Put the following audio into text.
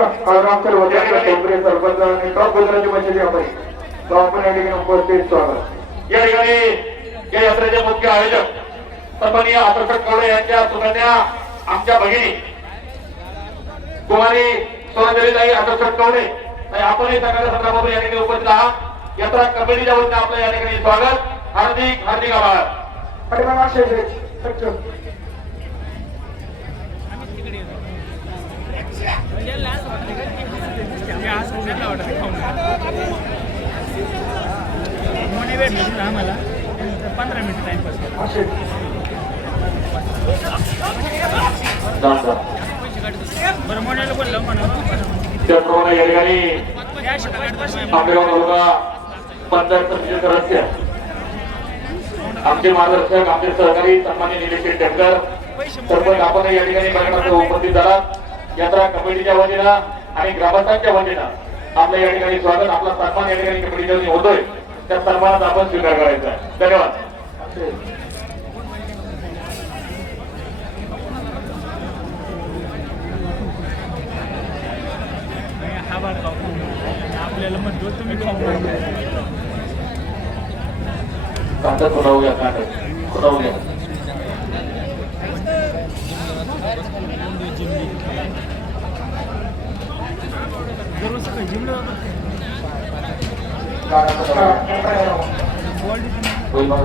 रामकर वजारे टेंबरे सरपंच आणि टॉप गुजराती मच्छी व्यापारी तो आपण या ठिकाणी उपस्थित स्वागत। या ठिकाणी या यात्रेचे मुख्य आयोजक सन्माननीय आकर्षक कवडे यांच्या सुकन्या आमच्या भगिनी कुमारी सोनालीताई आकर्षक कवडे आपणही सगळ्या संदर्भात या ठिकाणी उपस्थित आहात। यात्रा कमिटीच्या वतीने आपलं या ठिकाणी स्वागत, हार्दिक हार्दिक आभार। आम्हाला 15 मिनिट टाइमपास बरं मोठ्याला बोललं त्याचप्रमाणे या ठिकाणी आपल्या गावाला पंचायत समितीचे सदस्य आमचे मार्गदर्शक आमचे सहकारी सन्माननीय निलेश टेमकर सरपंच आपण या ठिकाणी बघण्यासाठी उपस्थित झाला। यात्रा कमिटीच्या वतीनं आणि ग्रामस्थांच्या वतीनं आपलं या ठिकाणी स्वागत, आपला सन्मान या ठिकाणी कमिटीच्या वतीने होतोय, त्या सन्मानात आपण स्वीकार करायचा आहे। धन्यवाद। आपल्याला म्हणतो तुम्ही कांदा खुलावूया, कांदा खुलावूया। दररोज सकाळी जिमला जिमला